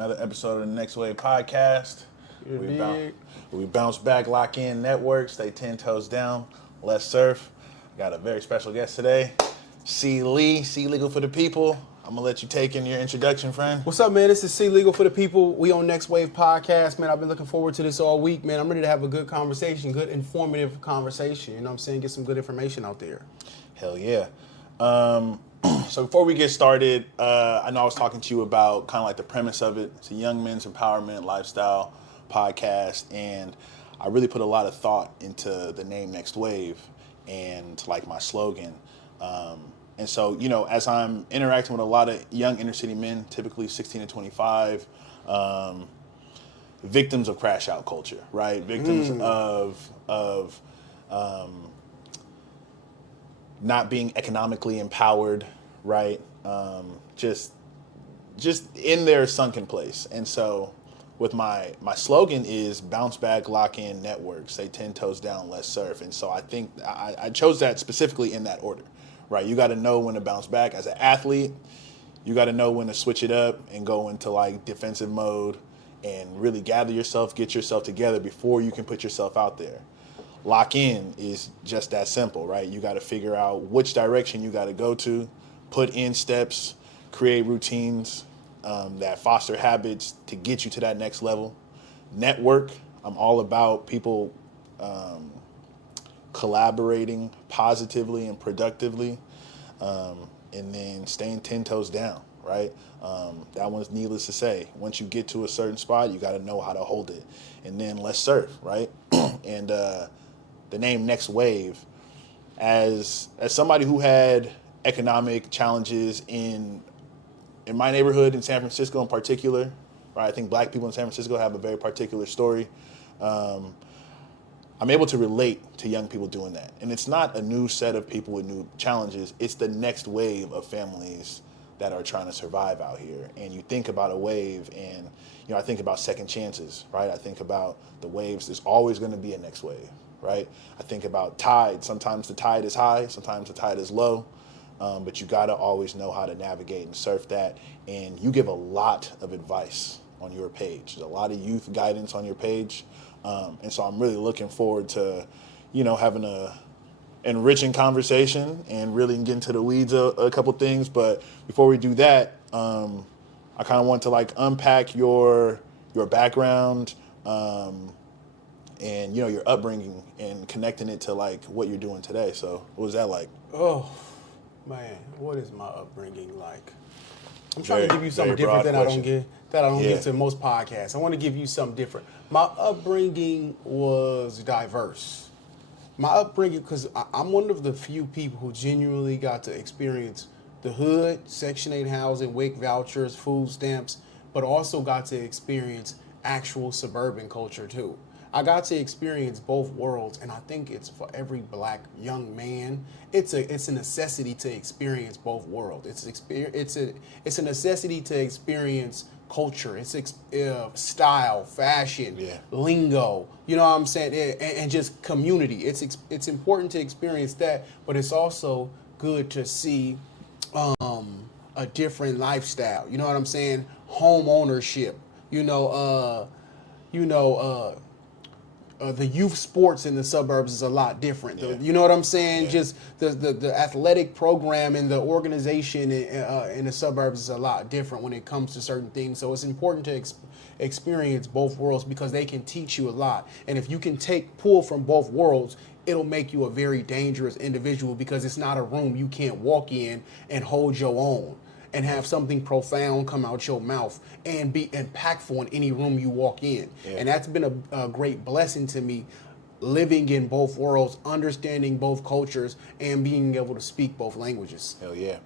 Another episode of the Next Wave podcast. We bounce back, lock in network, stay 10 toes down, let's surf. Got a very special guest today, C. Lee, C Legal for the People. I'm gonna let you take in your introduction, friend. What's up, man? This is C Legal for the People. We on Next Wave podcast, man. I've been looking forward to this all week, man. I'm ready to have a good conversation, good informative conversation. You know what I'm saying? Get some good information out there. Hell yeah. So before we get started, I know I was talking to you about kind of like the premise of it. It's a young men's empowerment lifestyle podcast, and I really put a lot of thought into the name Next Wave and like my slogan. And so, you know, as I'm interacting with a lot of young inner city men, typically 16 to 25, victims of crash out culture, right? Victims of not being economically empowered, right? Just in their sunken place. And so with my slogan is bounce back, lock in, network, stay 10 toes down, let's surf. And so I think I chose that specifically in that order, right? You got to know when to bounce back as an athlete. You got to know when to switch it up and go into like defensive mode and really gather yourself, get yourself together before you can put yourself out there. Lock in is just that simple, right? You got to figure out which direction you got to go to, put in steps, create routines that foster habits to get you to that next level. Network, I'm all about people collaborating positively and productively, and then staying 10 toes down, right? That one's needless to say. Once you get to a certain spot, you got to know how to hold it. And then let's surf, right? And the name Next Wave, as somebody who had economic challenges in my neighborhood in San Francisco in particular, right? I think black people in San Francisco have a very particular story. I'm able to relate to young people doing that. And it's not a new set of people with new challenges. It's the next wave of families that are trying to survive out here. And you think about a wave and, you know, I think about second chances, right? I think about the waves. There's always going to be a next wave, right? I think about tide. Sometimes the tide is high, sometimes the tide is low, but you got to always know how to navigate and surf that. And you give a lot of advice on your page. There's a lot of youth guidance on your page. And so I'm really looking forward to, you know, having a enriching conversation and really get into the weeds of a couple things. But before we do that, I kind of want to like unpack your background, and, you know, your upbringing and connecting it to like what you're doing today. So what was that like? Oh, man, what is my upbringing like? I'm trying to give you something different that I don't get to most podcasts. I want to give you something different. My upbringing was diverse. My upbringing, because I'm one of the few people who genuinely got to experience the hood, Section 8 housing, WIC vouchers, food stamps, but also got to experience actual suburban culture too. I got to experience both worlds, and I think it's for every black young man. It's a necessity to experience both worlds. It's a necessity to experience culture. It's style, fashion, lingo. You know what I'm saying? And just community. It's important to experience that, but it's also good to see a different lifestyle. You know what I'm saying? Home ownership. The youth sports in the suburbs is a lot different. Yeah. You know what I'm saying? Yeah. Just the athletic program and the organization in the suburbs is a lot different when it comes to certain things. So it's important to experience both worlds because they can teach you a lot. And if you can pull from both worlds, it'll make you a very dangerous individual because it's not a room you can't walk in and hold your own and have something profound come out your mouth and be impactful in any room you walk in. Yeah. And that's been a great blessing to me, living in both worlds, understanding both cultures, and being able to speak both languages. Hell yeah.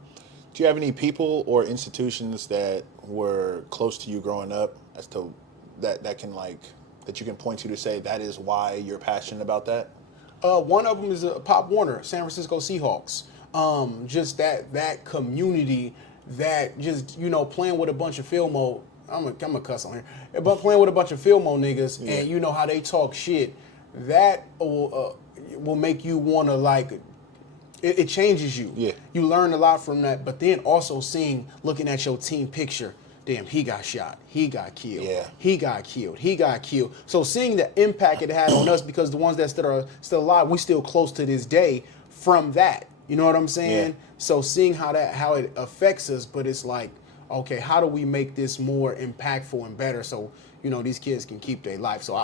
Do you have any people or institutions that were close to you growing up as to that you can point to say that is why you're passionate about that? One of them is Pop Warner, San Francisco Seahawks. Just that community that just, you know, playing with a bunch of Filmo, I'm a cuss on here, but playing with a bunch of Filmo niggas, and you know how they talk shit, that will make you want to like it changes you. Yeah. You learn a lot from that, but then also looking at your team picture, damn, he got shot, he got killed, Yeah. he got killed, he got killed. So seeing the impact it had on us, because the ones that are still alive, we still close to this day from that. You know what I'm saying? Yeah. So seeing how it affects us, but it's like, okay, how do we make this more impactful and better so, you know, these kids can keep their life? So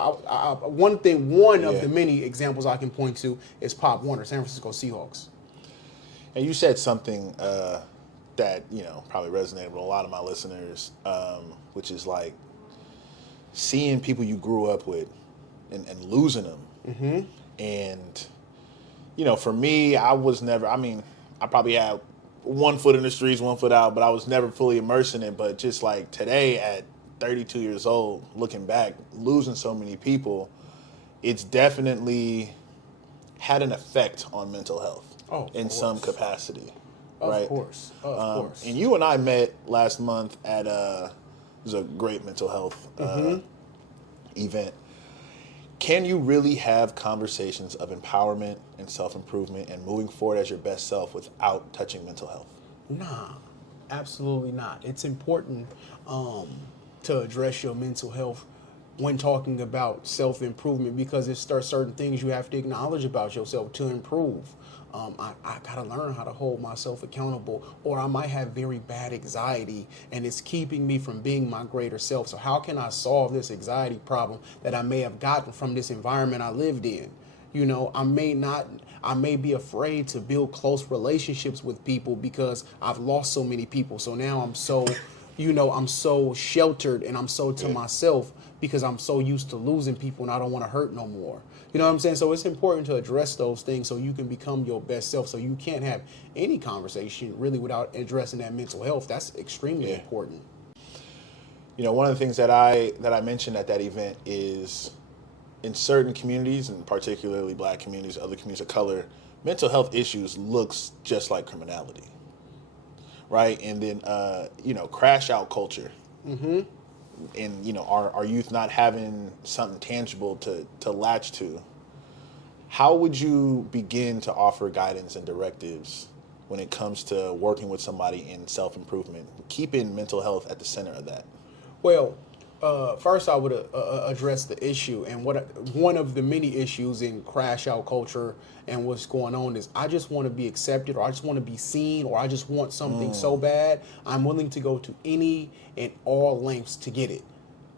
one of the many examples I can point to is Pop Warner, San Francisco Seahawks. And you said something that, you know, probably resonated with a lot of my listeners, which is like seeing people you grew up with and losing them. Mm-hmm. And, you know, for me, I probably had one foot in the streets, one foot out, but I was never fully immersed in it. But just like today at 32 years old, looking back, losing so many people, it's definitely had an effect on mental health in some capacity. Right? Of course. And you and I met last month at it was a great mental health event. Can you really have conversations of empowerment and self-improvement and moving forward as your best self without touching mental health? Nah, absolutely not. It's important to address your mental health when talking about self-improvement, because there's certain things you have to acknowledge about yourself to improve. I gotta learn how to hold myself accountable, or I might have very bad anxiety and it's keeping me from being my greater self. So how can I solve this anxiety problem that I may have gotten from this environment I lived in? You know, I may be afraid to build close relationships with people because I've lost so many people. So now I'm so, I'm so sheltered and I'm so to myself because I'm so used to losing people and I don't want to hurt no more. You know what I'm saying? So it's important to address those things so you can become your best self. So you can't have any conversation really without addressing that mental health. That's extremely important. You know, one of the things that I mentioned at that event is in certain communities, and particularly Black communities, other communities of color, mental health issues looks just like criminality, right? And then, crash out culture. Mm-hmm. And, our youth not having something tangible to latch to. How would you begin to offer guidance and directives when it comes to working with somebody in self-improvement, keeping mental health at the center of that? Well, first I would address the issue, and one of the many issues in crash out culture and what's going on is I just want to be accepted, or I just want to be seen, or I just want something so bad I'm willing to go to any and all lengths to get it.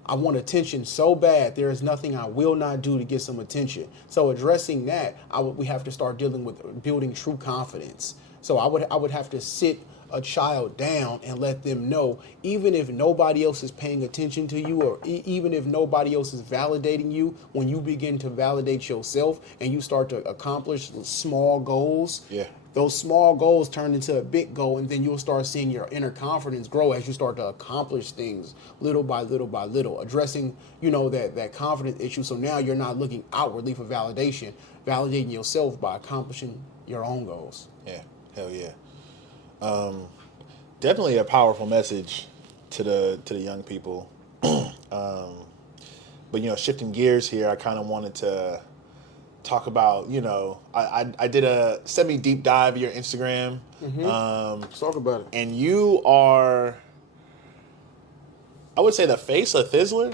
I want attention so bad there is nothing I will not do to get some attention. So addressing that, we have to start dealing with building true confidence. So I would have to sit a child down and let them know, even if nobody else is paying attention to you, or even if nobody else is validating you, when you begin to validate yourself and you start to accomplish small goals, those small goals turn into a big goal, and then you'll start seeing your inner confidence grow as you start to accomplish things little by little by little, addressing, that confidence issue. So now you're not looking outwardly for validation, validating yourself by accomplishing your own goals. Yeah, hell yeah. Definitely a powerful message to the young people. But shifting gears here, I kind of wanted to talk about, I did a semi deep dive of your Instagram. Mm-hmm. Let's talk about it. And you are, I would say, the face of Thizzler.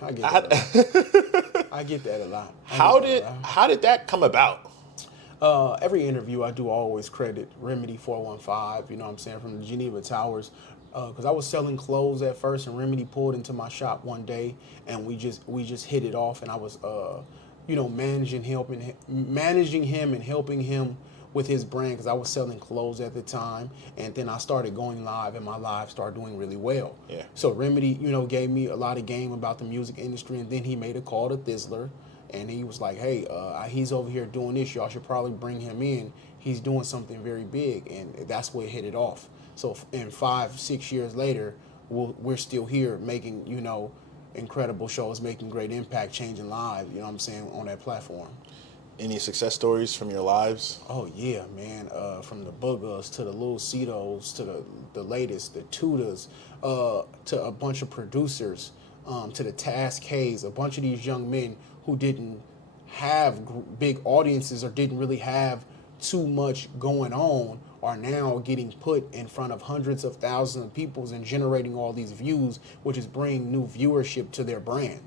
I get that. I get that a lot. How did that come about? Every interview I do, I always credit Remedy 415, from the Geneva Towers, because I was selling clothes at first, and Remedy pulled into my shop one day, and we just hit it off, and I was, managing him and helping him with his brand, because I was selling clothes at the time, and then I started going live, and my live started doing really well. Yeah. So Remedy, gave me a lot of game about the music industry, and then he made a call to Thizzler. And he was like, hey, he's over here doing this. Y'all should probably bring him in. He's doing something very big. And that's where it hit it off. So in 5-6 years later, we're still here making, incredible shows, making great impact, changing lives, on that platform. Any success stories from your lives? Oh, yeah, man. From the Boogers to the Lil Cetos to the latest, the Tudors, to a bunch of producers, to the Task K's, a bunch of these young men who didn't have big audiences or didn't really have too much going on, are now getting put in front of hundreds of thousands of people and generating all these views, which is bringing new viewership to their brand.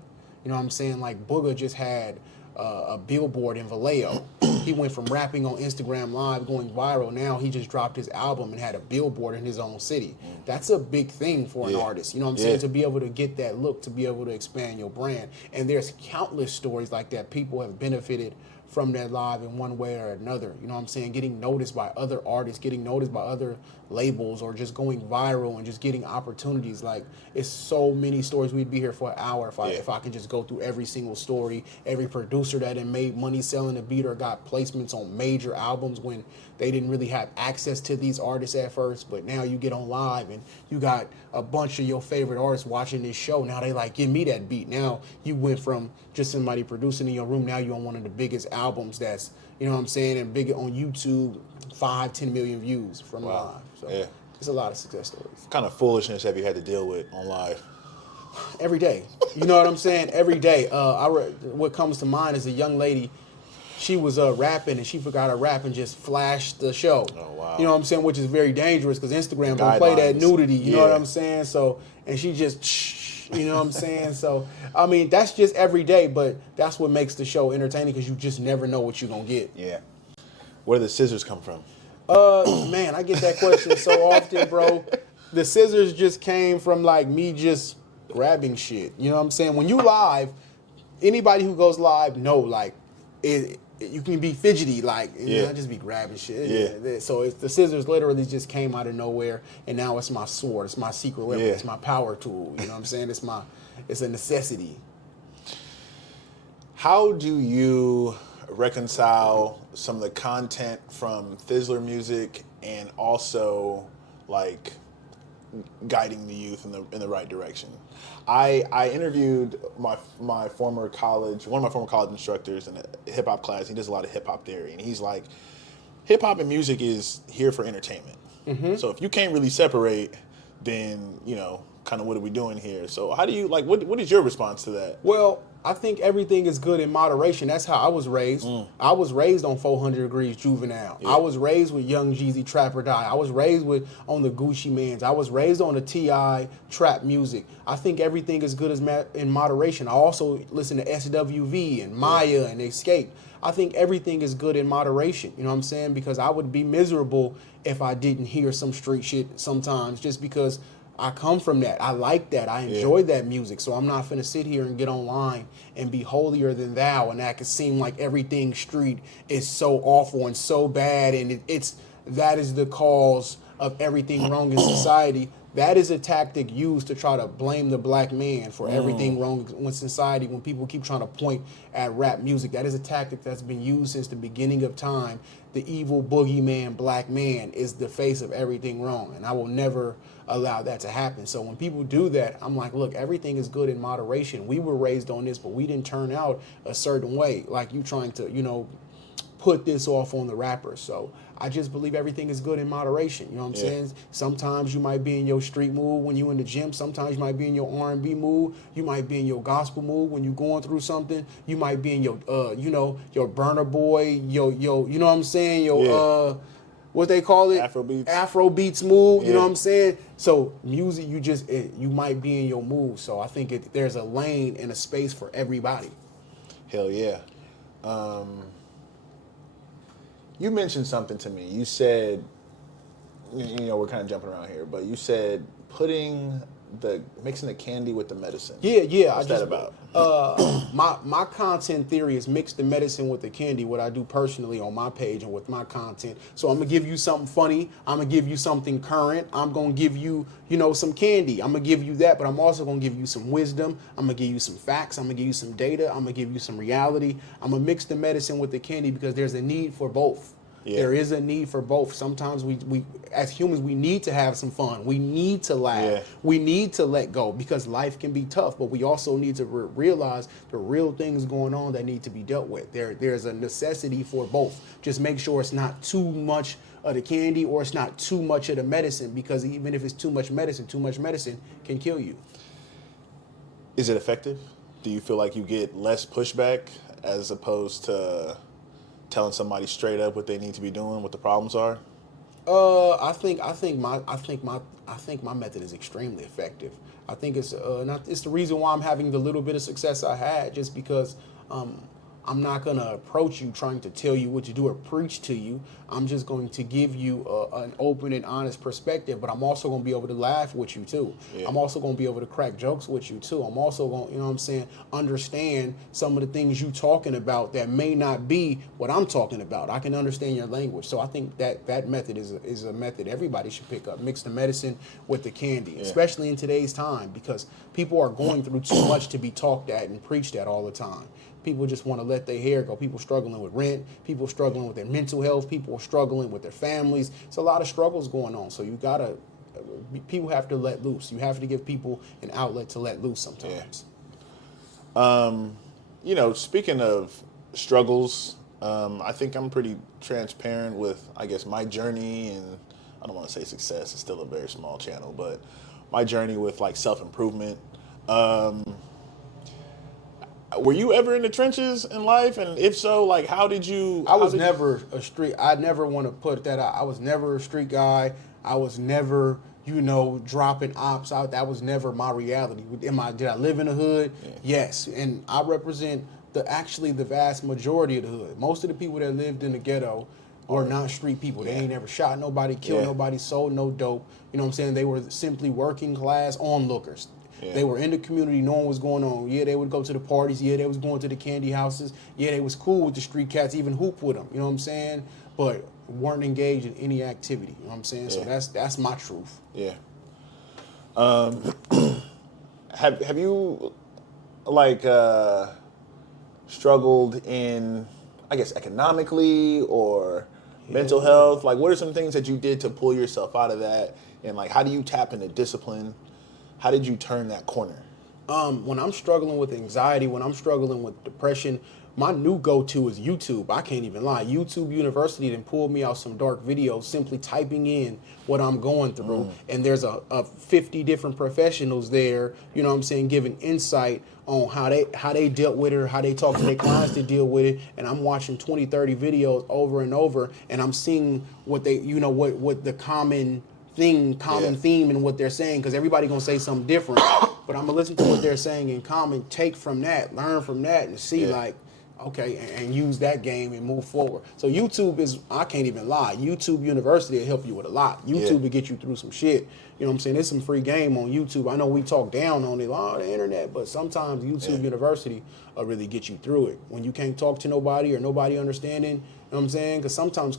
You know what I'm saying? Like Booga just had a billboard in Vallejo. He went from rapping on Instagram Live, going viral. Now he just dropped his album and had a billboard in his own city. That's a big thing for an artist. You know what I'm saying? To be able to get that look, to be able to expand your brand. And there's countless stories like that. People have benefited from that live in one way or another. You know what I'm saying? Getting noticed by other artists, getting noticed by other labels, or just going viral and just getting opportunities. Like, it's so many stories. We'd be here for an hour if I can just go through every single story, every producer that had made money selling a beat or got placements on major albums when they didn't really have access to these artists at first. But now you get on live and you got a bunch of your favorite artists watching this show. Now they like, give me that beat. Now you went from just somebody producing in your room. Now you're on one of the biggest albums that's, you know what I'm saying, and big on YouTube, 5-10 million views from live. So it's a lot of success stories. What kind of foolishness have you had to deal with on live? Every day. You know what I'm saying? Every day. What comes to mind is a young lady. She was rapping and she forgot her rap and just flashed the show. Oh, wow. You know what I'm saying? Which is very dangerous because Instagram don't play that nudity. You know what I'm saying? So, and she just, you know what I'm saying? So, I mean, that's just every day, but that's what makes the show entertaining because you just never know what you're going to get. Yeah. Where do the scissors come from? Man, I get that question so often, bro. The scissors just came from like me just grabbing shit. You know what I'm saying? When you live, anybody who goes live know like you can be fidgety, like I just be grabbing shit. Yeah. So the scissors literally just came out of nowhere, and now it's my sword. It's my secret weapon. It's my power tool. You know what I'm saying? It's a necessity. How do you reconcile some of the content from Thizzler music and also like guiding the youth in the right direction? I interviewed one of my former college instructors in a hip hop class. He does a lot of hip hop theory, and he's like, hip hop and music is here for entertainment. Mm-hmm. So if you can't really separate, then kind of what are we doing here? So how do you what is your response to that? Well, I think everything is good in moderation. That's how I was raised. I was raised on 400 Degrees Juvenile. Yeah. I was raised with Young Jeezy, Trap or Die. I was raised on the Gucci Mans. I was raised on the T.I. trap music. I think everything is good in moderation. I also listen to SWV and Maya and Escape. I think everything is good in moderation. You know what I'm saying? Because I would be miserable if I didn't hear some street shit sometimes just because I come from that. I like that. I enjoy that music. So I'm not finna sit here and get online and be holier than thou. And that could seem like everything street is so awful and so bad. And that is the cause of everything wrong in society. That is a tactic used to try to blame the black man for everything wrong in society. When people keep trying to point at rap music, that is a tactic that's been used since the beginning of time. The evil boogeyman, black man, is the face of everything wrong. And I will never allow that to happen. So when people do that, I'm like, look, everything is good in moderation. We were raised on this, but we didn't turn out a certain way. Like you trying to, put this off on the rappers. So I just believe everything is good in moderation. You know what I'm saying? Sometimes you might be in your street mood when you in the gym. Sometimes you might be in your R&B mood. You might be in your gospel mood when you're going through something. You might be in your, your Burna Boy, you know what I'm saying? Your, what they call it? Afrobeats mood. You know what I'm saying? So music, you might be in your mood. So I think there's a lane and a space for everybody. Hell yeah. You mentioned something to me. You said, we're kind of jumping around here, but you said mixing the candy with the medicine. Yeah. What's that about? My content theory is mix the medicine with the candy, what I do personally on my page and with my content. So I'm going to give you something funny. I'm going to give you something current. I'm going to give you, some candy. I'm going to give you that, but I'm also going to give you some wisdom. I'm going to give you some facts. I'm going to give you some data. I'm going to give you some reality. I'm going to mix the medicine with the candy because there's a need for both. Yeah. There is a need for both. Sometimes we as humans, we need to have some fun. We need to laugh. Yeah. We need to let go because life can be tough, but we also need to realize the real things going on that need to be dealt with. There's a necessity for both. Just make sure it's not too much of the candy or it's not too much of the medicine, because even if it's too much medicine can kill you. Is it effective? Do you feel like you get less pushback as opposed to telling somebody straight up what they need to be doing, what the problems are? I think my method is extremely effective. I think it's it's the reason why I'm having the little bit of success I had, just because I'm not going to approach you trying to tell you what to do or preach to you. I'm just going to give you an open and honest perspective, but I'm also going to be able to laugh with you too. Yeah. I'm also going to be able to crack jokes with you too. I'm also going to, you know what I'm saying, understand some of the things you talking about that may not be what I'm talking about. I can understand your language. So I think that method is a method everybody should pick up. Mix the medicine with the candy, especially in today's time, because people are going through too much to be talked at and preached at all the time. People just want to let their hair go. People struggling with rent. People struggling with their mental health. People are struggling with their families. It's a lot of struggles going on. So people have to let loose. You have to give people an outlet to let loose sometimes. Yeah. Speaking of struggles, I think I'm pretty transparent with, I guess, my journey, and I don't want to say success. It's still a very small channel, but my journey with like self-improvement. Were you ever in the trenches in life? And if so, like, how did you... I was never a street... I never want to put that out. I was never a street guy. I was never, dropping ops out. That was never my reality. Did I live in the hood? Yeah. Yes. And I represent the vast majority of the hood. Most of the people that lived in the ghetto were not street people. They ain't never shot nobody, killed nobody, sold no dope. You know what I'm saying? They were simply working class onlookers. Yeah. They were in the community, knowing what's going on. Yeah, they would go to the parties. Yeah, they was going to the candy houses. Yeah, they was cool with the street cats, even hoop with them. You know what I'm saying? But weren't engaged in any activity. You know what I'm saying? Yeah. So that's my truth. Yeah. Have you struggled in, I guess, economically or mental health? Like, what are some things that you did to pull yourself out of that? And like, how do you tap into discipline? How did you turn that corner? When I'm struggling with anxiety, when I'm struggling with depression, my new go-to is YouTube. I can't even lie. YouTube University then pulled me out some dark videos simply typing in what I'm going through. And there's a 50 different professionals there, you know what I'm saying, giving insight on how they dealt with it, or how they talk to their clients to deal with it. And I'm watching 20, 30 videos over and over, and I'm seeing what they, what the common theme in what they're saying, because everybody gonna say something different, but I'm gonna listen to what they're saying in common, take from that, learn from that, and see okay, and use that game and move forward. So YouTube is, I can't even lie, YouTube University will help you with a lot. YouTube will get you through some shit. You know what I'm saying? There's some free game on YouTube. I know we talk down on it, the internet, but sometimes YouTube University will really get you through it. When you can't talk to nobody or nobody understanding, you know what I'm saying? Because sometimes,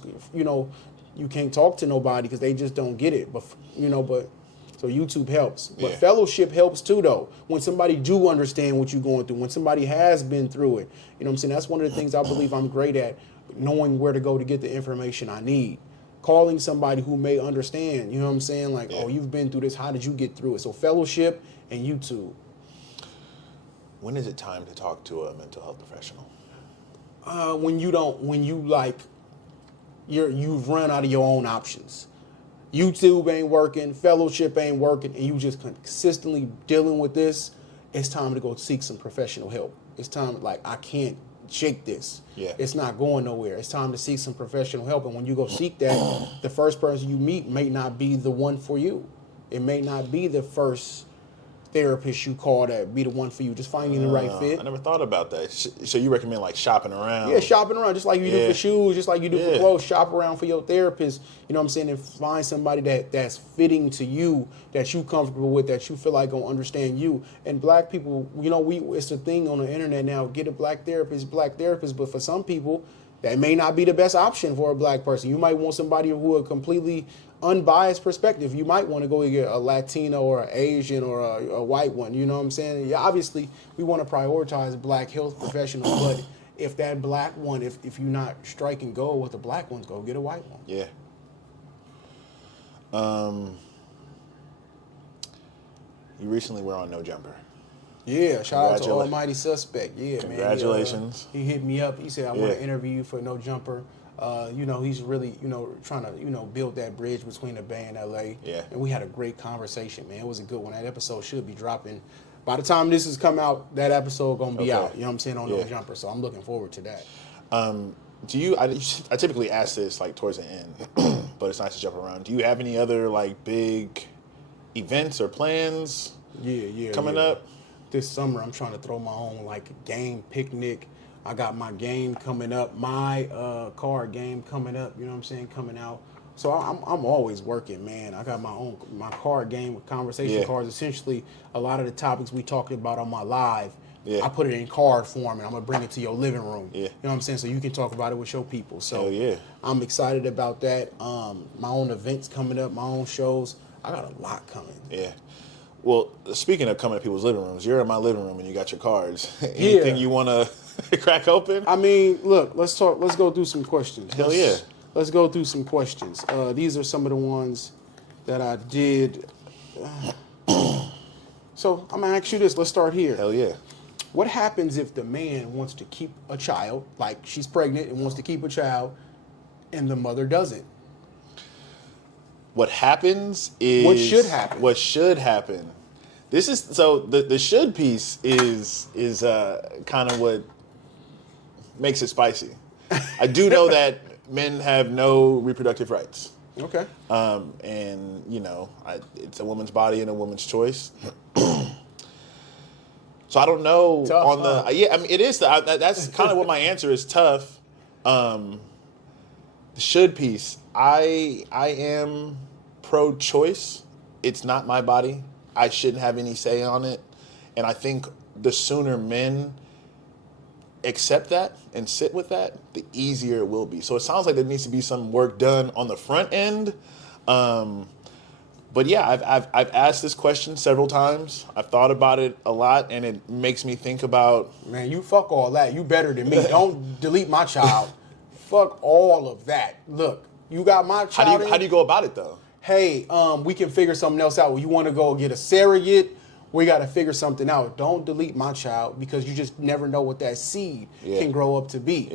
you can't talk to nobody because they just don't get it. But so YouTube helps. But fellowship helps too, though. When somebody do understand what you're going through, when somebody has been through it, you know what I'm saying? That's one of the things I believe I'm great at, knowing where to go to get the information I need. Calling somebody who may understand, you know what I'm saying? Like, oh, you've been through this. How did you get through it? So fellowship and YouTube. When is it time to talk to a mental health professional? You've run out of your own options. YouTube ain't working, fellowship ain't working, and you just consistently dealing with this. It's time to go seek some professional help. It's time, I can't shake this. Yeah. It's not going nowhere. It's time to seek some professional help. And when you go seek that, the first person you meet may not be the one for you. It may not be the first therapist you call that be the one for you. Just finding the right fit. I never thought about that. So you recommend shopping around? Yeah, shopping around, just like you do for shoes, just like you do for clothes. Shop around for your therapist. You know what I'm saying? And find somebody that's fitting to you, that you comfortable with, that you feel like gonna understand you. And black people, it's a thing on the internet now. Get a black therapist. But for some people, that may not be the best option for a black person. You might want somebody who a completely unbiased perspective. You might want to go get a Latino or an Asian or a white one. You know what I'm saying? Yeah, obviously, we want to prioritize black health professionals, but if that black one, if you're not striking gold with the black ones, go get a white one. Yeah. You recently were on No Jumper. Yeah, shout out to Almighty Suspect. Yeah, congratulations. Man. He hit me up. He said, I want to interview you for No Jumper. He's really, trying to, build that bridge between the Bay and LA. Yeah. And we had a great conversation, man. It was a good one. That episode should be dropping. By the time this has come out, that episode going to be out. You know what I'm saying? On No Jumper. So I'm looking forward to that. I typically ask this towards the end, but it's nice to jump around. Do you have any other like big events or plans? Coming up this summer. I'm trying to throw my own like game picnic. I got my game coming up, my card game coming up. You know what I'm saying? Coming out. So I'm always working, man. I got my card game with conversation cards. Essentially, a lot of the topics we talked about on my live, I put it in card form, and I'm gonna bring it to your living room. You know what I'm saying? So you can talk about it with your people. So I'm excited about that. My own events coming up, my own shows. I got a lot coming. Yeah. Well, speaking of coming to people's living rooms, you're in my living room and you got your cards. Anything you want to crack open? I mean, look, let's talk. Let's go through some questions. Hell yeah. Let's go through some questions. These are some of the ones that I did. So I'm gonna ask you this. Let's start here. Hell yeah. What happens if the man wants to keep a child, like she's pregnant and wants to keep a child, and the mother doesn't? What happens is what should happen. What should happen. This is so the should piece is kind of what makes it spicy. I do know that men have no reproductive rights. Okay. And you know, it's a woman's body and a woman's choice. So I don't know tough, on the I mean it is that's kind of what my answer is. Tough. The should piece. I am pro-choice. It's not my body. I shouldn't have any say on it. And I think the sooner men accept that and sit with that, the easier it will be. So it sounds like there needs to be some work done on the front end. But yeah, I've asked this question several times. I've thought about it a lot, and it makes me think about... Man, you fuck all that. You better than me. Don't delete my child. Fuck all of that. Look, you got my child. How do you go about it though? Hey, we can figure something else out. You want to go get a surrogate? We got to figure something out. Don't delete my child because you just never know what that seed can grow up to be.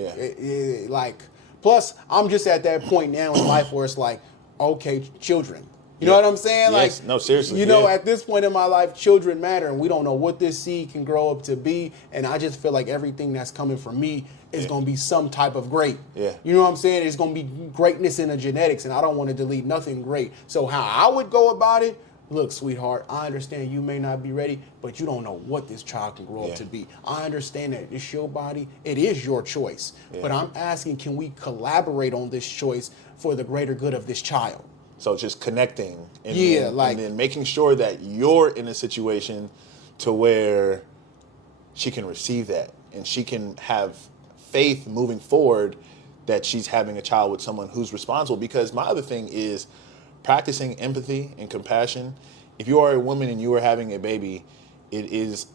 Plus, I'm just at that point now in life where it's like, okay, children. You know what I'm saying? Yes. Like, no, seriously. You know, at this point in my life, children matter, and we don't know what this seed can grow up to be. And I just feel like everything that's coming from me is going to be some type of great. Yeah. You know what I'm saying? It's going to be greatness in the genetics, and I don't want to delete nothing great. So how I would go about it, look, sweetheart, I understand you may not be ready, but you don't know what this child can grow up to be. I understand that it's your body. It is your choice. Yeah. But I'm asking, can we collaborate on this choice for the greater good of this child? So just connecting and, and then making sure that you're in a situation to where she can receive that and she can have faith moving forward that she's having a child with someone who's responsible. Because my other thing is practicing empathy and compassion. If you are a woman and you are having a baby, it is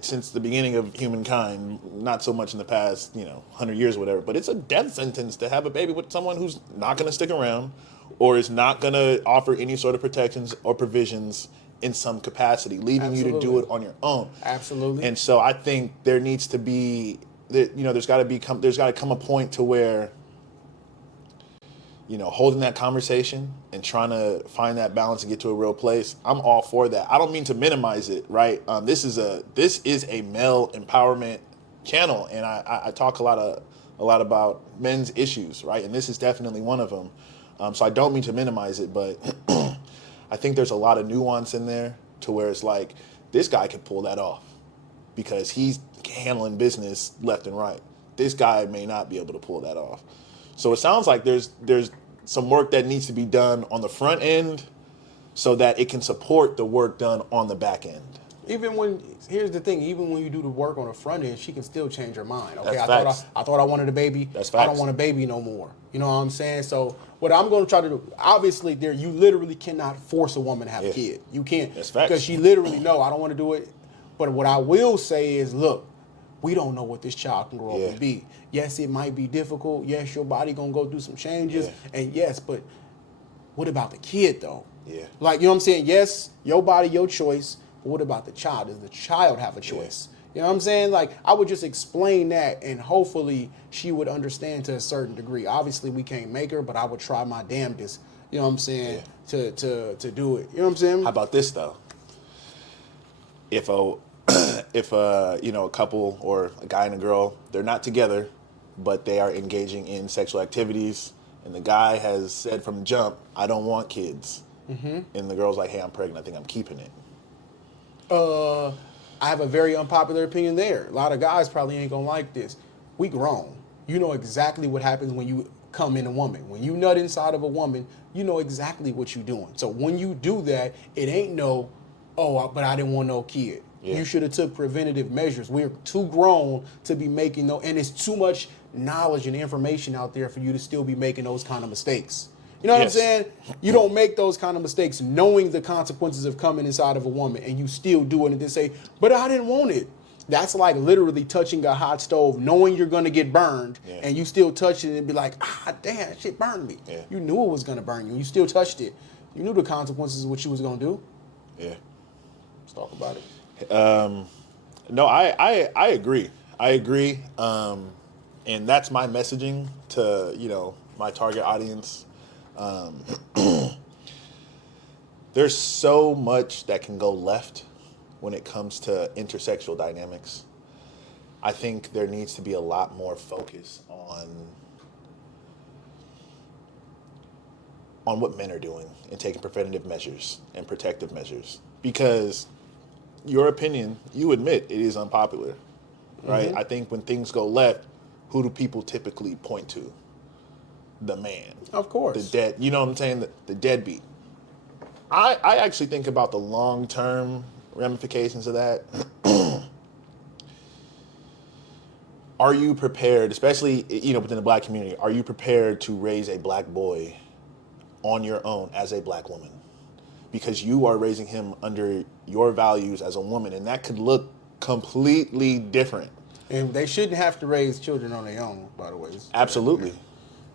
since the beginning of humankind, not so much in the past, 100 years or whatever, but it's a death sentence to have a baby with someone who's not going to stick around or is not going to offer any sort of protections or provisions in some capacity, leaving you to do it on your own. Absolutely. And so I think there needs to be, there's got to come a point to where, holding that conversation and trying to find that balance and get to a real place. I'm all for that. I don't mean to minimize it, right? This is a male empowerment channel, and I talk a lot about men's issues, right? And this is definitely one of them. So I don't mean to minimize it, but I think there's a lot of nuance in there to where it's like, this guy can pull that off because he's handling business left and right. This guy may not be able to pull that off. So it sounds like there's some work that needs to be done on the front end so that it can support the work done on the back end. Here's the thing, even when you do the work on the front end, she can still change her mind. Okay, That's I thought I wanted a baby. That's facts. I don't want a baby no more. You know what I'm saying? So what I'm going to try to do, obviously, you literally cannot force a woman to have a kid. You can't. That's facts. Because she literally, no, I don't want to do it. But what I will say is, look, we don't know what this child can grow up and be. Yes, it might be difficult. Yes, your body going to go through some changes. Yeah. And yes, but what about the kid, though? Yeah. Like, you know what I'm saying? Yes, your body, your choice. But what about the child? Does the child have a choice? Yeah. You know what I'm saying? Like, I would just explain that, and hopefully she would understand to a certain degree. Obviously, we can't make her, but I would try my damnedest, you know what I'm saying, to do it. You know what I'm saying? How about this, though? If a couple or a guy and a girl, they're not together, but they are engaging in sexual activities and the guy has said from the jump, I don't want kids. Mm-hmm. And the girl's like, hey, I'm pregnant. I think I'm keeping it. I have a very unpopular opinion there. A lot of guys probably ain't gonna like this. We grown. You know exactly what happens when you come in a woman. When you nut inside of a woman, you know exactly what you're doing. So when you do that, it ain't no, but I didn't want no kid. Yeah. You should have took preventative measures. We're too grown to be making and it's too much knowledge and information out there for you to still be making those kind of mistakes. You know what I'm saying? You don't make those kind of mistakes knowing the consequences of coming inside of a woman, and you still do it and then say, but I didn't want it. That's like literally touching a hot stove, knowing you're going to get burned, and you still touch it and be like, damn, that shit burned me. Yeah. You knew it was going to burn you. You still touched it. You knew the consequences of what you was going to do. Yeah. Let's talk about it. No, I agree. I agree. And that's my messaging to, my target audience. There's so much that can go left when it comes to intersexual dynamics. I think there needs to be a lot more focus on what men are doing and taking preventative measures and protective measures. Because your opinion, you admit it is unpopular, right? Mm-hmm. I think when things go left, who do people typically point to? The man. Of course. The dead, you know what I'm saying? The deadbeat. I actually think about the long-term ramifications of that. Are you prepared, especially, within the black community, are you prepared to raise a black boy on your own as a black woman? Because you are raising him under your values as a woman, and that could look completely different. And they shouldn't have to raise children on their own, by the way. Absolutely.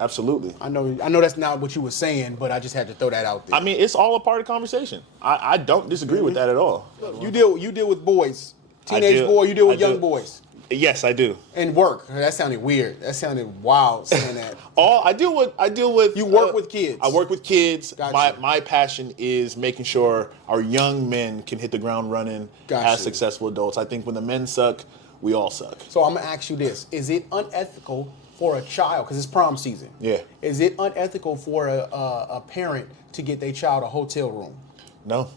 Absolutely. I know that's not what you were saying, but I just had to throw that out there. I mean, it's all a part of the conversation. I don't disagree with that at all. You deal with boys. Teenage boy, you deal with young boys. Yes, I do. And work. That sounded weird. That sounded wild saying that. I deal with You work with kids. I work with kids. Gotcha. My passion is making sure our young men can hit the ground running as successful adults. I think when the men suck, we all suck. So I'm going to ask you this. Is it unethical for a child, because it's prom season? Yeah. Is it unethical for a parent to get their child a hotel room? No.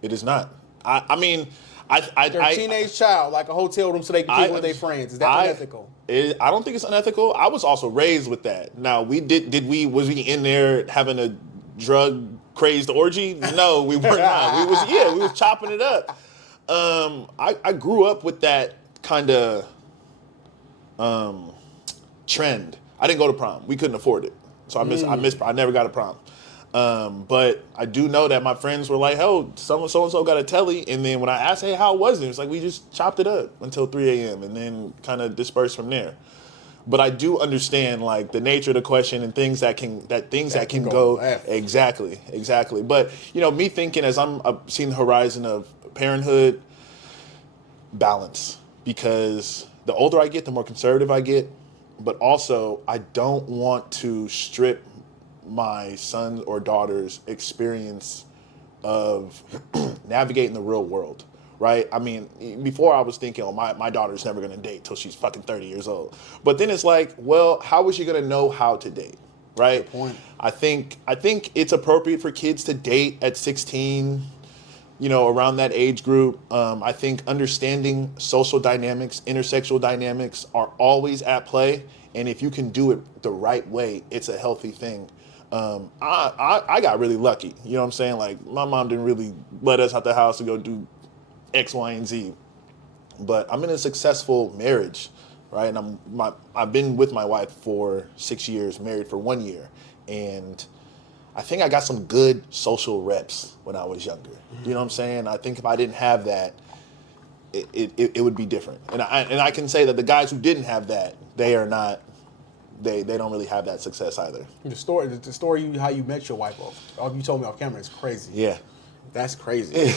It is not. I mean, their teenage child, like a hotel room so they can kick with their friends. Is that unethical? I don't think it's unethical. I was also raised with that. Now, was we in there having a drug crazed orgy? No, we were not. We was chopping it up. I grew up with that kind of trend. I didn't go to prom. We couldn't afford it. So I never got a prom. But I do know that my friends were like, "Oh, so-and-so got a telly." And then when I asked, "Hey, how was it?" It's like, we just chopped it up until 3 a.m. and then kind of dispersed from there. But I do understand like the nature of the question and things that can go left. Exactly. But me thinking as I'm seeing the horizon of parenthood, balance, because the older I get, the more conservative I get. But also, I don't want to strip my son or daughter's experience of navigating the real world, right? I mean, before I was thinking, my daughter's never going to date till she's fucking 30 years old. But then it's like, well, how is she going to know how to date, right? Good point. I think it's appropriate for kids to date at 16, around that age group. I think understanding social dynamics, intersexual dynamics are always at play. And if you can do it the right way, it's a healthy thing. I got really lucky. You know what I'm saying? Like, my mom didn't really let us out the house to go do X, Y, and Z. But I'm in a successful marriage, right? And I've been with my wife for 6 years, married for 1 year. And I think I got some good social reps when I was younger. You know what I'm saying? I think if I didn't have that, it would be different. And I can say that the guys who didn't have that, they are not. They don't really have that success either. The story how you met your wife you told me off camera is crazy. Yeah, that's crazy.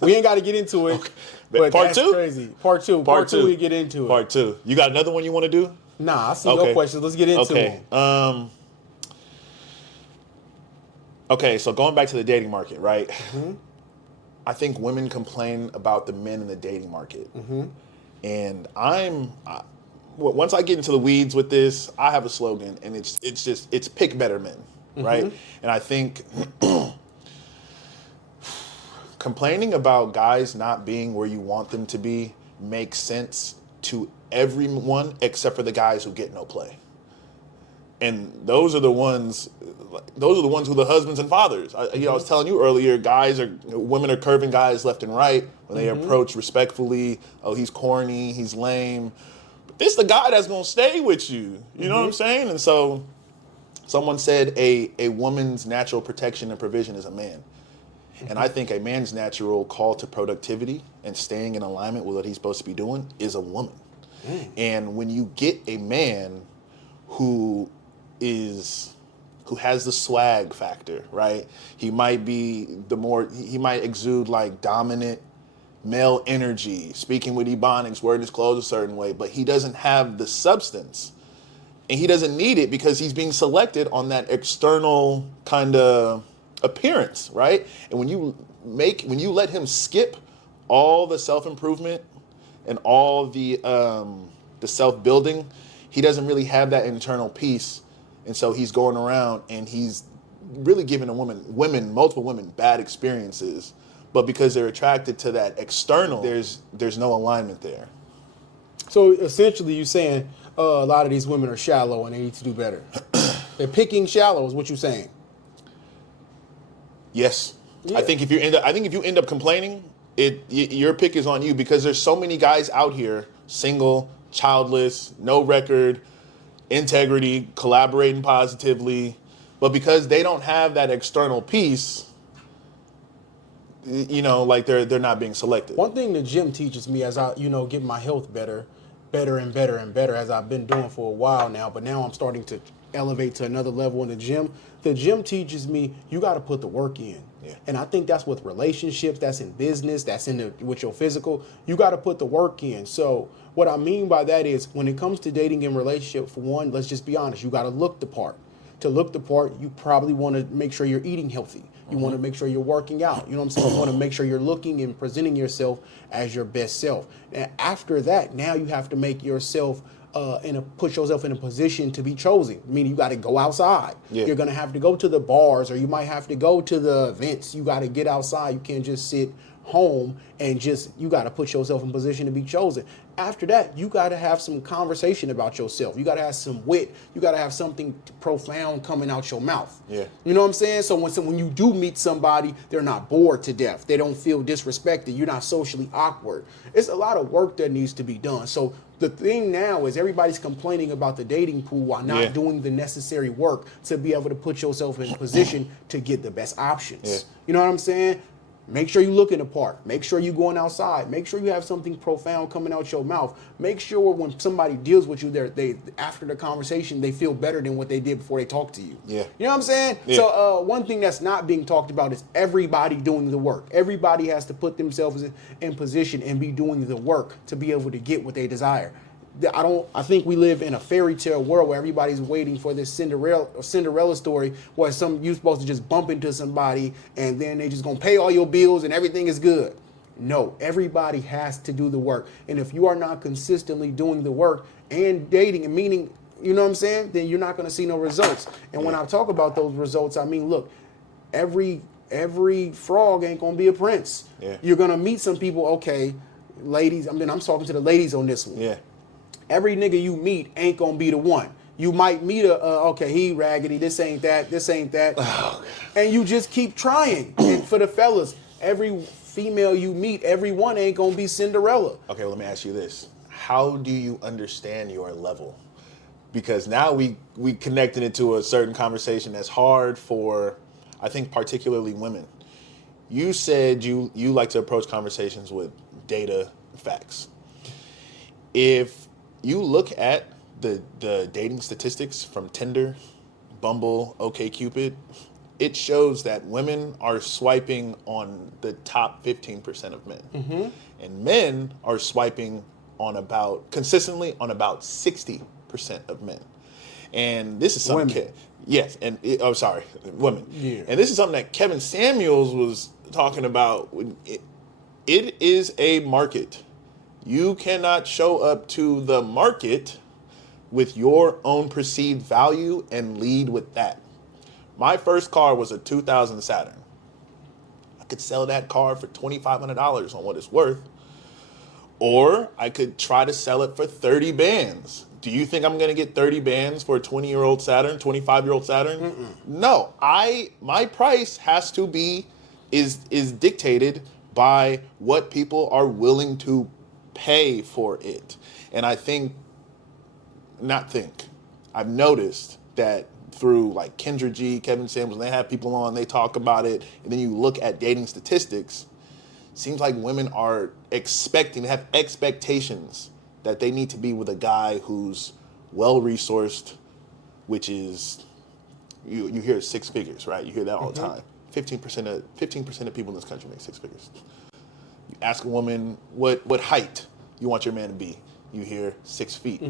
We ain't got to get into it. Okay. But Part two? Crazy. Part two. We get into it. Part two. You got another one you want to do? Nah, I see your questions. Let's get into them. Okay, so going back to the dating market, right? Mm-hmm. I think women complain about the men in the dating market. Mm-hmm. And once I get into the weeds with this, I have a slogan, and it's pick better men, right? And I think complaining about guys not being where you want them to be makes sense to everyone except for the guys who get no play. And those are the ones who are the husbands and fathers. I was telling you earlier, women are curving guys left and right when they approach respectfully. Oh, he's corny, he's lame. But this the guy that's gonna stay with you. You know what I'm saying? And so, someone said a woman's natural protection and provision is a man. And I think a man's natural call to productivity and staying in alignment with what he's supposed to be doing is a woman. And when you get a man who has the swag factor, right? He might exude like dominant male energy, speaking with ebonics, wearing his clothes a certain way, but he doesn't have the substance. And he doesn't need it because he's being selected on that external kind of appearance, right? And when you let him skip all the self-improvement and all the self-building, he doesn't really have that internal peace. And so he's going around and he's really giving multiple women bad experiences. But because they're attracted to that external, there's no alignment there. So essentially you're saying a lot of these women are shallow and they need to do better. They're picking shallow is what you're saying. Yes. Yeah. I think if you end up complaining, your pick is on you because there's so many guys out here, single, childless, no record, integrity, collaborating positively, but because they don't have that external piece, like they're not being selected. One thing the gym teaches me as I, get my health better and better as I've been doing for a while now, but now I'm starting to elevate to another level in the gym. The gym teaches me you got to put the work in. Yeah. And I think that's with relationships, that's in business, that's with your physical. You got to put the work in. So what I mean by that is when it comes to dating and relationship, for one, let's just be honest, you got to look the part. To look the part, you probably want to make sure you're eating healthy. You want to make sure you're working out. You know what I'm saying? You want to make sure you're looking and presenting yourself as your best self. And after that, now you have to make yourself put yourself in a position to be chosen. Meaning you got to go outside. Yeah. You're going to have to go to the bars, or you might have to go to the events. You got to get outside. You can't just sit home and you got to put yourself in position to be chosen. After that, you got to have some conversation about yourself. You got to have some wit. You got to have something profound coming out your mouth. Yeah. You know what I'm saying? So when you do meet somebody, they're not bored to death. They don't feel disrespected. You're not socially awkward. It's a lot of work that needs to be done. So the thing now is everybody's complaining about the dating pool while not doing the necessary work to be able to put yourself in position to get the best options. Yeah. You know what I'm saying? Make sure you're looking the part. Make sure you're going outside. Make sure you have something profound coming out your mouth. Make sure when somebody deals with you, they after the conversation, they feel better than what they did before they talk to you. Yeah. You know what I'm saying? Yeah. So one thing that's not being talked about is everybody doing the work. Everybody has to put themselves in position and be doing the work to be able to get what they desire. I think we live in a fairy tale world where everybody's waiting for this Cinderella story where you're supposed to just bump into somebody and then they just gonna pay all your bills and everything is good. No, everybody has to do the work. And if you are not consistently doing the work and dating and meaning, you know what I'm saying, then you're not gonna see no results. And when I talk about those results, I mean, look, every frog ain't gonna be a prince. Yeah. You're gonna meet some people, okay, ladies, I'm talking to the ladies on this one. Yeah. Every nigga you meet ain't gonna be the one. You might meet he raggedy, this ain't that. Oh, and you just keep trying. And for the fellas, every female you meet, every one ain't gonna be Cinderella. Okay, well, let me ask you this. How do you understand your level? Because now we connected it to a certain conversation that's hard for, I think, particularly women. You said you like to approach conversations with data facts. If you look at the dating statistics from Tinder, Bumble, OkCupid, it shows that women are swiping on the top 15% of men. Mm-hmm. And men are swiping consistently on about 60% of men. And this is something... Women. Yes, and women. Yeah. And this is something that Kevin Samuels was talking about. It is a market. You cannot show up to the market with your own perceived value and lead with that. My first car was a 2000 Saturn. I could sell that car for $2,500 on what it's worth. Or I could try to sell it for 30 bands. Do you think I'm going to get 30 bands for a 20-year-old Saturn, 25-year-old Saturn? Mm-mm. No, my price has to be, is dictated by what people are willing to pay for it. And I've noticed that through like Kendra G, Kevin Samuels, when they have people on, they talk about it, and then you look at dating statistics, seems like women are they have expectations that they need to be with a guy who's well-resourced, which is, you hear 6 figures, right? You hear that all the time. 15% of people in this country make 6 figures. You ask a woman what height you want your man to be, you hear 6 feet.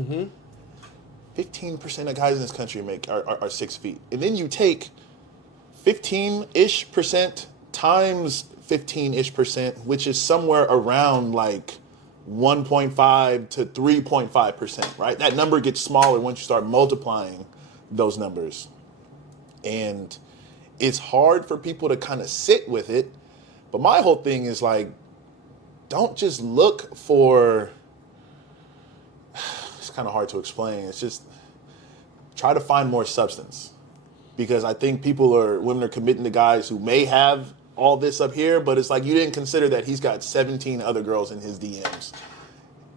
15% of guys in this country are 6 feet. And then you take 15-ish% times 15-ish%, which is somewhere around like 1.5 to 3.5%, right? That number gets smaller once you start multiplying those numbers. And it's hard for people to kind of sit with it. But my whole thing is like, don't just look for, it's kind of hard to explain. It's just try to find more substance. Because I think women are committing to guys who may have all this up here, but it's like you didn't consider that he's got 17 other girls in his DMs.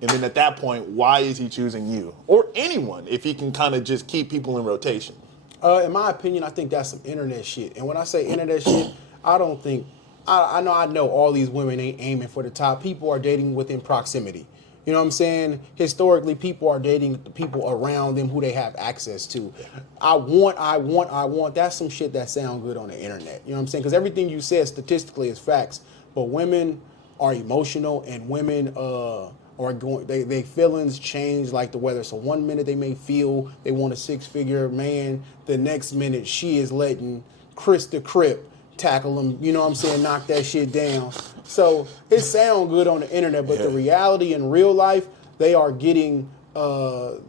And then at that point, why is he choosing you? Or anyone, if he can kind of just keep people in rotation. In my opinion, I think that's some internet shit. And when I say internet shit, I don't think, I know all these women ain't aiming for the top. People are dating within proximity. You know what I'm saying? Historically, people are dating the people around them who they have access to. I want. That's some shit that sound good on the internet. You know what I'm saying? Because everything you said statistically is facts. But women are emotional, and women are going. They feelings change like the weather. So one minute they may feel they want a 6-figure man. The next minute she is letting Chris the Crip tackle him. You know what I'm saying? Knock that shit down. So it sounds good on the internet, but the reality in real life, they are getting, the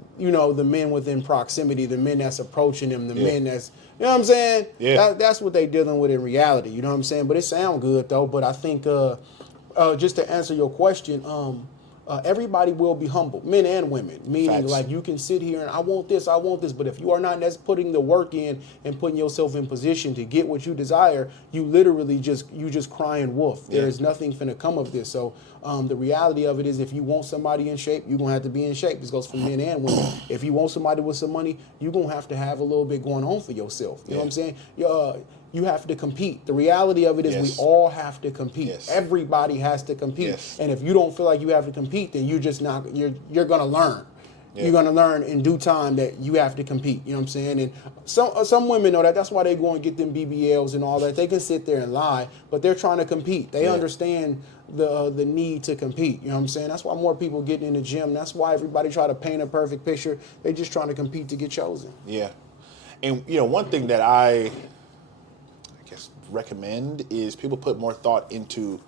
men within proximity, the men that's approaching them, the men that's, you know what I'm saying? Yeah. That's what they dealing with in reality. You know what I'm saying? But it sounds good though. But I think just to answer your question, everybody will be humble, men and women. Meaning, Facts. like, you can sit here and I want this, but if you are not that's putting the work in and putting yourself in position to get what you desire, you literally just crying wolf. There is nothing finna come of this. So the reality of it is, if you want somebody in shape, you're gonna have to be in shape. This goes for men and women. If you want somebody with some money, you're gonna have to have a little bit going on for yourself. You know what I'm saying? You have to compete. The reality of it is we all have to compete. Yes. Everybody has to compete. Yes. And if you don't feel like you have to compete, then you're just not, you're going to learn. Yeah. You're going to learn in due time that you have to compete. You know what I'm saying? And some women know that. That's why they go and get them BBLs and all that. They can sit there and lie, but they're trying to compete. They understand the need to compete. You know what I'm saying? That's why more people getting in the gym. That's why everybody try to paint a perfect picture. They just trying to compete to get chosen. Yeah. And, one thing that I guess recommend is people put more thought into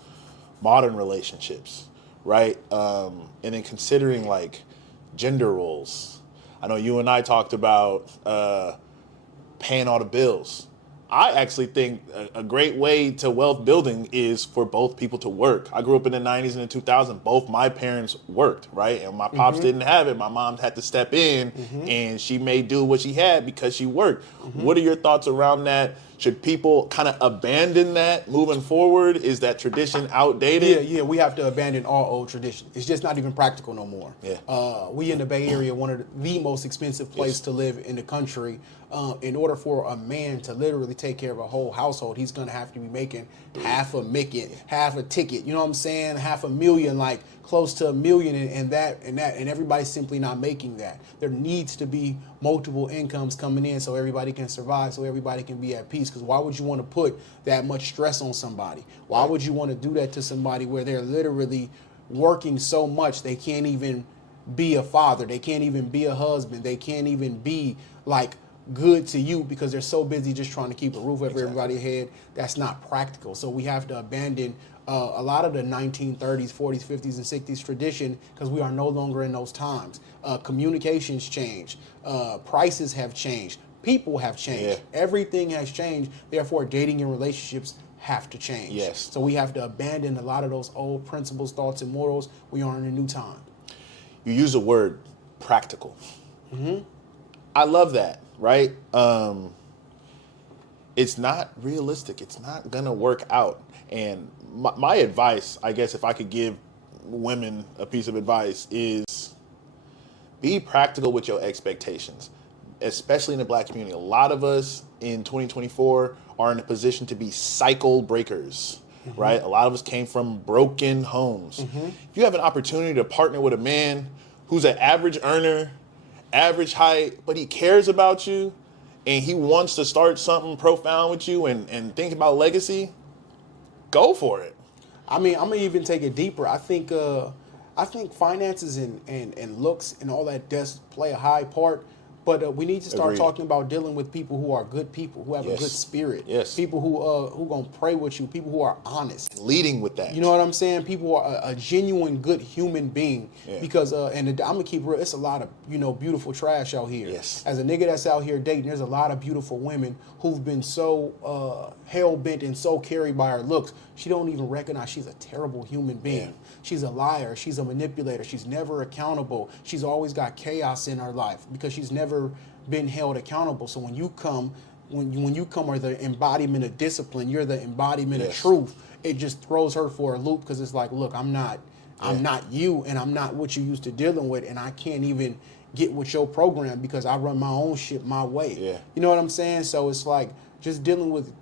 modern relationships, right? And then considering like gender roles. I know you and I talked about paying all the bills. I actually think a great way to wealth building is for both people to work. I grew up in the 90s and the 2000s. Both my parents worked, right? And my pops didn't have it. My mom had to step in, and she made do what she had because she worked. What are your thoughts around that? Should people kind of abandon that moving forward? Is that tradition outdated? Yeah, we have to abandon all old traditions. It's just not even practical no more. Yeah. We in the Bay Area, one of the most expensive place to live in the country. In order for a man to literally take care of a whole household, he's gonna have to be making half a ticket. You know what I'm saying? $500,000, like close to $1 million, and everybody's simply not making that. There needs to be multiple incomes coming in so everybody can survive, so everybody can be at peace. Because why would you want to put that much stress on somebody? Why would you want to do that to somebody where they're literally working so much they can't even be a father, they can't even be a husband, they can't even be like good to you because they're so busy just trying to keep a roof over everybody's head? That's not practical. So we have to abandon a lot of the 1930s, 40s, 50s, and 60s tradition, because we are no longer in those times. Communications changed. Prices have changed. People have changed. Yeah. Everything has changed. Therefore, dating and relationships have to change. Yes. So we have to abandon a lot of those old principles, thoughts, and morals. We are in a new time. You use the word practical. Mm-hmm. I love that, right? It's not realistic. It's not going to work out. And my advice, I guess, if I could give women a piece of advice, is be practical with your expectations, especially in the Black community. A lot of us in 2024 are in a position to be cycle breakers, right? A lot of us came from broken homes. If you have an opportunity to partner with a man who's an average earner, average height, but he cares about you and he wants to start something profound with you and think about legacy, go for it. I mean, I'm gonna even take it deeper. I think finances and looks and all that does play a high part. But we need to start talking about dealing with people who are good people, who have a good spirit. Yes. People who gonna pray with you. People who are honest. Leading with that. You know what I'm saying? People who are a genuine good human being. Yeah. Because and I'm gonna keep real. It's a lot of beautiful trash out here. Yes. As a nigga that's out here dating, there's a lot of beautiful women who've been so hell bent and so carried by her looks. She don't even recognize she's a terrible human being. Yeah. She's a liar. She's a manipulator. She's never accountable. She's always got chaos in her life because she's never been held accountable. So when you come are the embodiment of discipline, you're the embodiment of truth. It just throws her for a loop because it's like, look, I'm not you, and I'm not what you used to dealing with, and I can't even get with your program because I run my own shit my way. Yeah. You know what I'm saying? So it's like just dealing with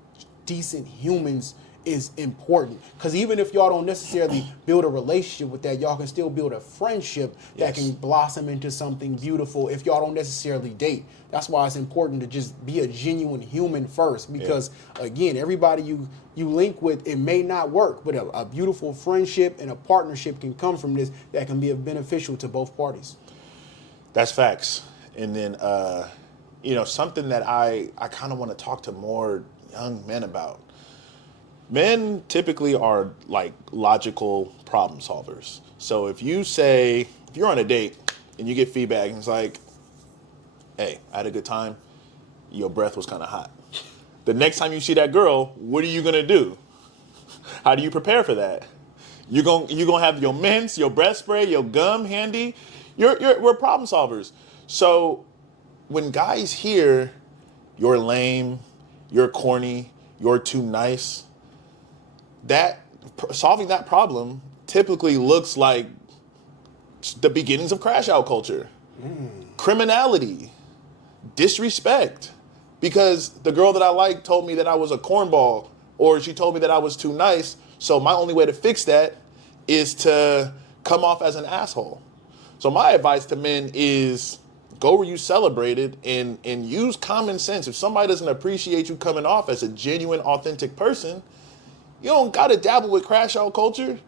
decent humans is important, because even if y'all don't necessarily build a relationship with that, y'all can still build a friendship that can blossom into something beautiful if y'all don't necessarily date. That's why it's important to just be a genuine human first, because again, everybody you link with, it may not work, but a beautiful friendship and a partnership can come from this that can be beneficial to both parties. That's facts. And then something that I kind of want to talk to more young men about. Men typically are like logical problem solvers. So if you're on a date and you get feedback and it's like, hey, I had a good time, your breath was kind of hot. The next time you see that girl, what are you gonna do? How do you prepare for that? You're gonna have your mints, your breath spray, your gum handy. We're problem solvers. So when guys hear you're lame, you're corny, you're too nice, that solving that problem typically looks like the beginnings of crash out culture, criminality, disrespect, because the girl that I like told me that I was a cornball, or she told me that I was too nice. So my only way to fix that is to come off as an asshole. So my advice to men is go where you celebrated and use common sense. If somebody doesn't appreciate you coming off as a genuine, authentic person, you don't got to dabble with crash out culture.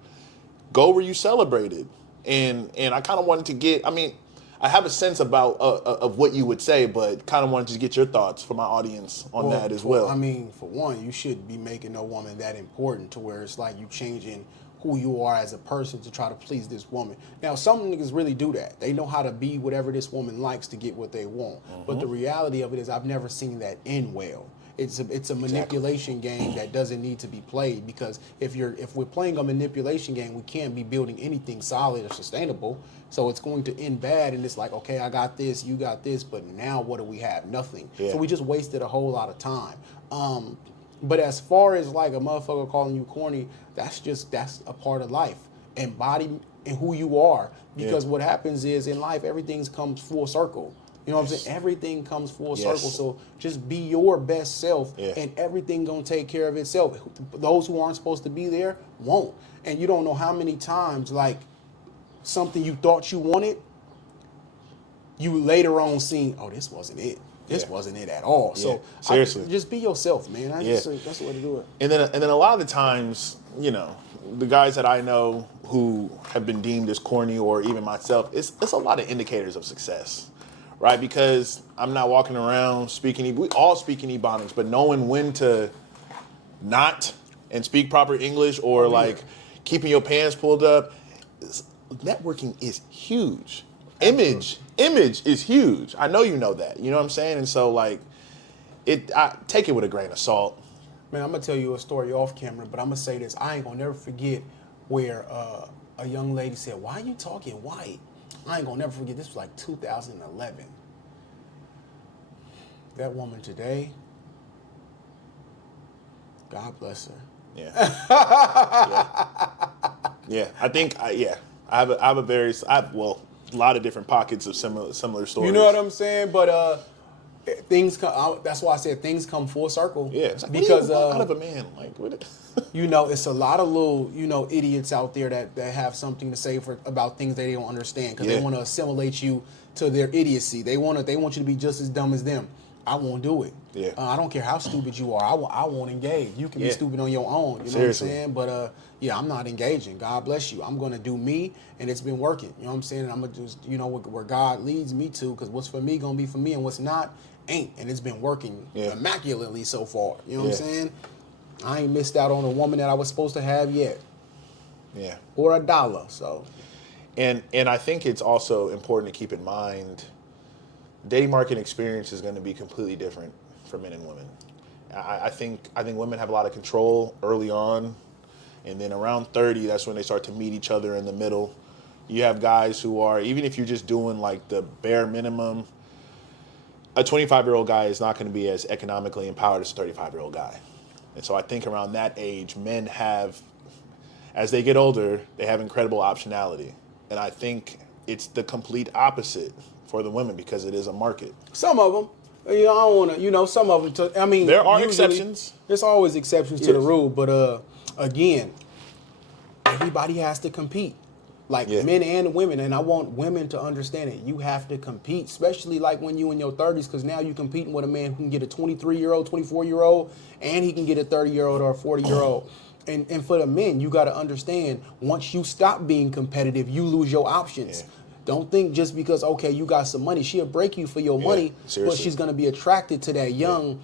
Go where you celebrated. And I kind of wanted to get, I have a sense about of what you would say, but kind of wanted to get your thoughts for my audience on that as well. For one, you shouldn't be making no woman that important to where it's like you changing who you are as a person to try to please this woman. Now, some niggas really do that. They know how to be whatever this woman likes to get what they want. But the reality of it is I've never seen that end well. It's a manipulation game that doesn't need to be played, because if we're playing a manipulation game, we can't be building anything solid or sustainable. So it's going to end bad, and it's like, okay, I got this, you got this, but now what do we have? Nothing. Yeah. So we just wasted a whole lot of time. But as far as like a motherfucker calling you corny, that's a part of life. Embody in who you are, because what happens is in life everything comes full circle. You know what I'm saying? Everything comes full circle. So just be your best self, and everything gonna take care of itself. Those who aren't supposed to be there won't. And you don't know how many times, like, something you thought you wanted, you later on seen, oh, this wasn't it. This wasn't it at all. Yeah. So Seriously, just be yourself, man. That's the way to do it. And then a lot of the times, the guys that I know who have been deemed as corny, or even myself, it's a lot of indicators of success. Right, because I'm not walking around speaking. We all speak in Ebonics, but knowing when to not and speak proper English, or like keeping your pants pulled up. Networking is huge. Image is huge. I know you know that. You know what I'm saying? And so like, I take it with a grain of salt. Man, I'm gonna tell you a story off camera, but I'm gonna say this: I ain't gonna never forget where a young lady said, "Why are you talking white?" I ain't gonna never forget. This was like 2011. That woman today, God bless her. Yeah. Yeah. I think, I have a lot of different pockets of similar stories. You know what I'm saying? But things come. That's why I said things come full circle. Yeah. It's like, because out of a man, like what? it's a lot of little idiots out there that have something to say about things they don't understand because they want to assimilate you to their idiocy. They want you to be just as dumb as them. I won't do it. Yeah. I don't care how stupid you are. I won't engage. You can be stupid on your own. You know Seriously. what I'm saying? But I'm not engaging. God bless you. I'm gonna do me, and it's been working. You know what I'm saying? And I'm gonna just where God leads me to, because what's for me gonna be for me, and what's not ain't. And it's been working immaculately so far. You know what I'm saying? I ain't missed out on a woman that I was supposed to have yet. Yeah. Or a dollar. So. And I think it's also important to keep in mind, dating market experience is going to be completely different for men and women. I think women have a lot of control early on, and then around 30, that's when they start to meet each other in the middle. You have guys who are, even if you're just doing like the bare minimum, a 25-year-old guy is not going to be as economically empowered as a 35-year-old guy. And so I think around that age, men have, as they get older, they have incredible optionality. And I think it's the complete opposite for the women because it is a market. Some of them. I don't want to, some of them. There are exceptions. There's always exceptions to the rule. But again, everybody has to compete. Like men and women. And I want women to understand it. You have to compete, especially like when you in your 30s, because now you're competing with a man who can get a 23-year-old, 24-year-old, and he can get a 30-year-old or a 40-year-old. And for the men, you got to understand, once you stop being competitive, you lose your options. Yeah. Don't think just because, you got some money, she'll break you for your money, but she's going to be attracted to that young,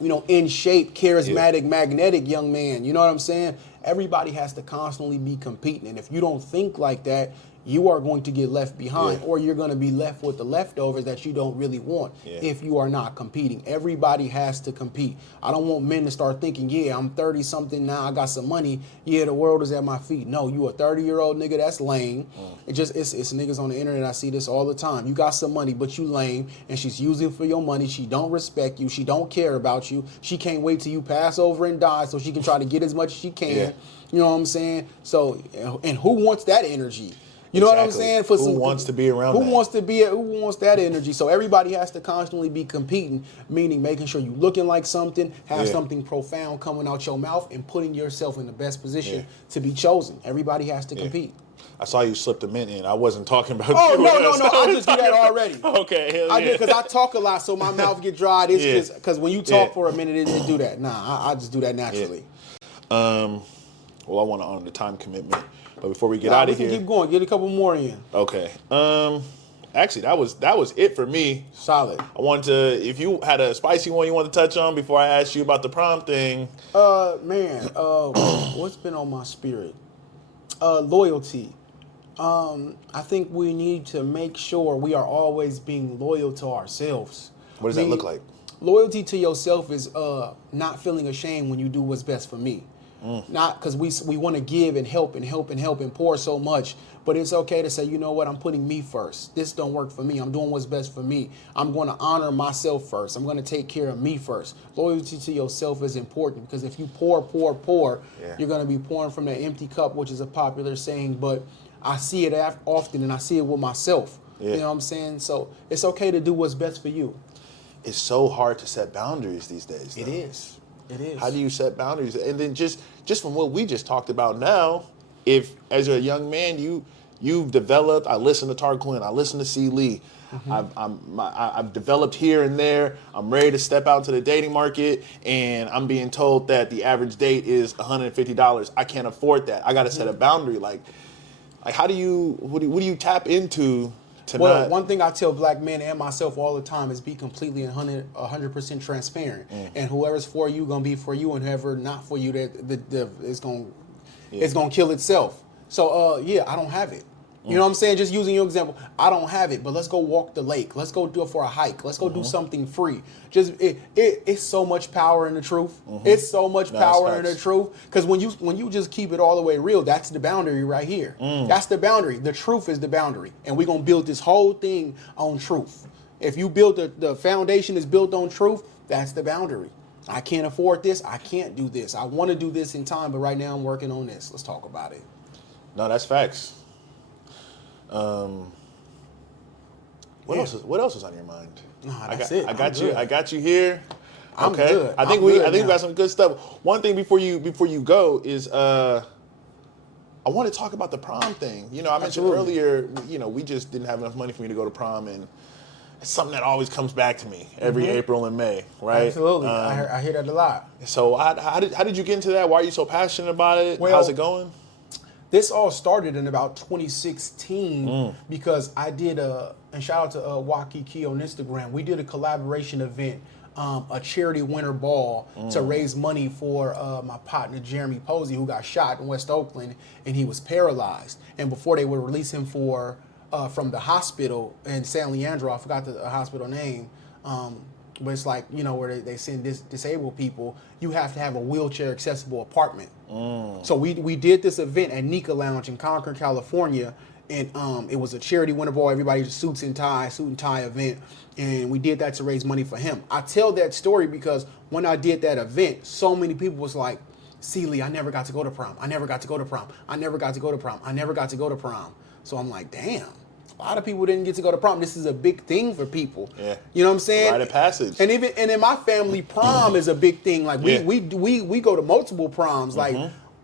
in shape, charismatic, magnetic young man. You know what I'm saying? Everybody has to constantly be competing. And if you don't think like that, you are going to get left behind, or you're going to be left with the leftovers that you don't really want if you are not competing. Everybody has to compete. I don't want men to start thinking, I'm 30-something now, I got some money, the world is at my feet. No, you a 30-year-old nigga, that's lame. It's niggas on the internet, I see this all the time. You got some money, but you lame, and she's using for your money. She don't respect you. She don't care about you. She can't wait till you pass over and die so she can try to get as much as she can. Yeah. You know what I'm saying? So, and who wants that energy? You know what I'm saying? Who wants to be around that? Who wants that energy? So everybody has to constantly be competing, meaning making sure you looking like something, have something profound coming out your mouth, and putting yourself in the best position to be chosen. Everybody has to compete. I saw you slip the mint in. I wasn't talking about you. Oh, no. I just do that already. Okay, hell I did because I talk a lot, so my mouth get dry. It's just because when you talk for a minute, it do that. Nah, I just do that naturally. Well, I want to honor the time commitment. But before we get out of here, we can keep going. Get a couple more in. Okay. Actually, that was it for me. Solid. I wanted to, if you had a spicy one you want to touch on before I ask you about the prom thing. What's been on my spirit? Loyalty. I think we need to make sure we are always being loyal to ourselves. What does that look like? Loyalty to yourself is not feeling ashamed when you do what's best for me. Not because we want to give and help and pour so much, but it's okay to say, you know what, I'm putting me first. This don't work for me. I'm doing what's best for me. I'm going to honor myself first. I'm going to take care of me first. Loyalty to yourself is important because if you pour, you're going to be pouring from that empty cup, which is a popular saying, but I see it often and I see it with myself. You know what I'm saying? So it's okay to do what's best for you. It's so hard to set boundaries these days, though. It is. How do you set boundaries? And then just from what we just talked about now, if as a young man you've developed, I listen to Tarquin, I listen to C. Lee, I've developed here and there. I'm ready to step out into the dating market, and I'm being told that the average date is $150. I can't afford that. I got to set a boundary. Like what do you tap into One thing I tell black men and myself all the time is be completely 100% transparent. And whoever's for you gonna be for you, and whoever not for you, it's gonna kill itself. So I don't have it. You know what I'm saying? Just using your example, I don't have it, but let's go walk the lake. Let's go do it for a hike. Let's go do something free. Just it's so much power in the truth. It's so much power in the truth. Because when you just keep it all the way real, that's the boundary right here. That's the boundary. The truth is the boundary, and we're gonna build this whole thing on truth. If you build the foundation is built on truth, that's the boundary. I can't afford this. I can't do this. I want to do this in time, but right now I'm working on this. Let's talk about it. No, that's facts. What else is on your mind? No, that's it. I got you here. I'm okay. good. I think we got some good stuff. One thing before you go is I want to talk about the prom thing. You know, I mentioned earlier, you know, we just didn't have enough money for me to go to prom, and it's something that always comes back to me every April and May, right? Absolutely. I hear that a lot. So how did you get into that? Why are you so passionate about it? Well, how's it going? This all started in about 2016 because I did and shout out to Waukiki on Instagram. We did a collaboration event, a charity winter ball to raise money for my partner Jeremy Posey, who got shot in West Oakland, and he was paralyzed. And before they would release him from the hospital in San Leandro, I forgot the hospital name, but it's like, you know, where they send disabled people, you have to have a wheelchair accessible apartment. So we did this event at Nika Lounge in Concord, California, and it was a charity winter ball, everybody suit and tie event, and we did that to raise money for him. I tell that story because when I did that event, so many people was like, Lee, I never got to go to prom. I never got to go to prom. I never got to go to prom. I never got to go to prom. So I'm like, damn. A lot of people didn't get to go to prom. This is a big thing for people. Yeah. You know what I'm saying? Rite of passage. And in my family, prom is a big thing. Like we go to multiple proms. Like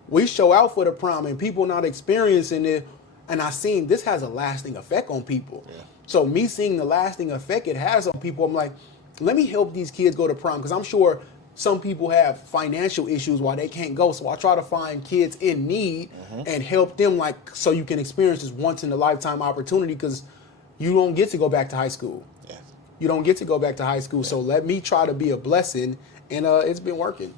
we show out for the prom, and people not experiencing it. And I seen this has a lasting effect on people. Yeah. So me seeing the lasting effect it has on people, I'm like, let me help these kids go to prom, because I'm sure some people have financial issues why they can't go. So I try to find kids in need and help them, like, so you can experience this once in a lifetime opportunity, because you don't get to go back to high school. Yeah. You don't get to go back to high school. Yeah. So let me try to be a blessing. And it's been working.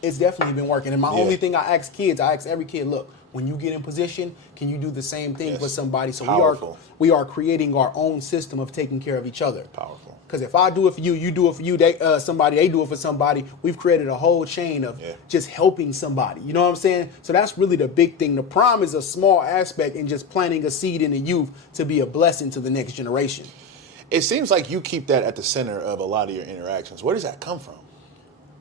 It's definitely been working. And my only thing I ask every kid, look, when you get in position, can you do the same thing for somebody? So we are creating our own system of taking care of each other. Powerful. Because if I do it for you, you do it for you, they do it for somebody. We've created a whole chain of just helping somebody. You know what I'm saying? So that's really the big thing. The prom is a small aspect in just planting a seed in the youth to be a blessing to the next generation. It seems like you keep that at the center of a lot of your interactions. Where does that come from?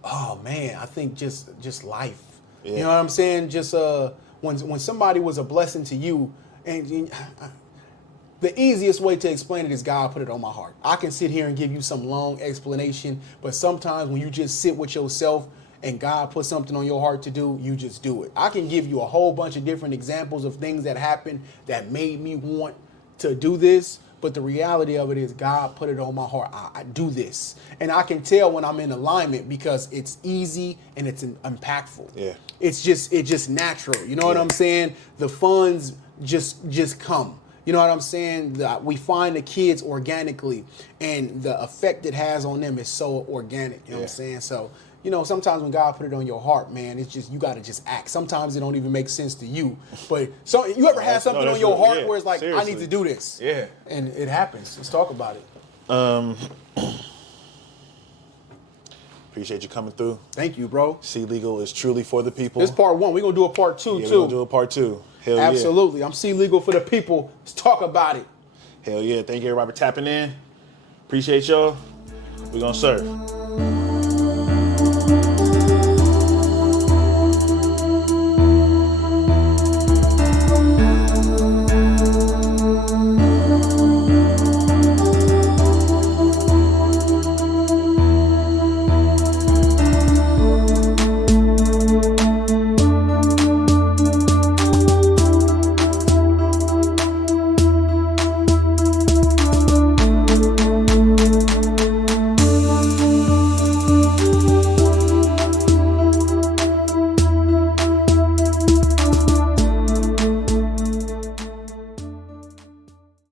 Oh man, I think just life. Yeah. You know what I'm saying? Just when somebody was a blessing to you, and the easiest way to explain it is God put it on my heart. I can sit here and give you some long explanation, but sometimes when you just sit with yourself and God put something on your heart to do, you just do it. I can give you a whole bunch of different examples of things that happened that made me want to do this, but the reality of it is God put it on my heart. I do this. And I can tell when I'm in alignment because it's easy and it's impactful. Yeah. It's just natural. You know what I'm saying? The funds just come. You know what I'm saying? We find the kids organically, and the effect it has on them is so organic. You know what I'm saying? So, you know, sometimes when God put it on your heart, man, it's just, you got to just act. Sometimes it don't even make sense to you. But so you ever had something on your heart where it's like, seriously, I need to do this? Yeah. And it happens. Let's talk about it. Appreciate you coming through. Thank you, bro. C Legal is truly for the people. This part one. We're going to do a part two, too. We're going to do a part two. Hell Absolutely. Yeah. I'm C Legal for the people. Let's talk about it. Hell yeah. Thank you, everybody, for tapping in. Appreciate y'all. We're going to serve.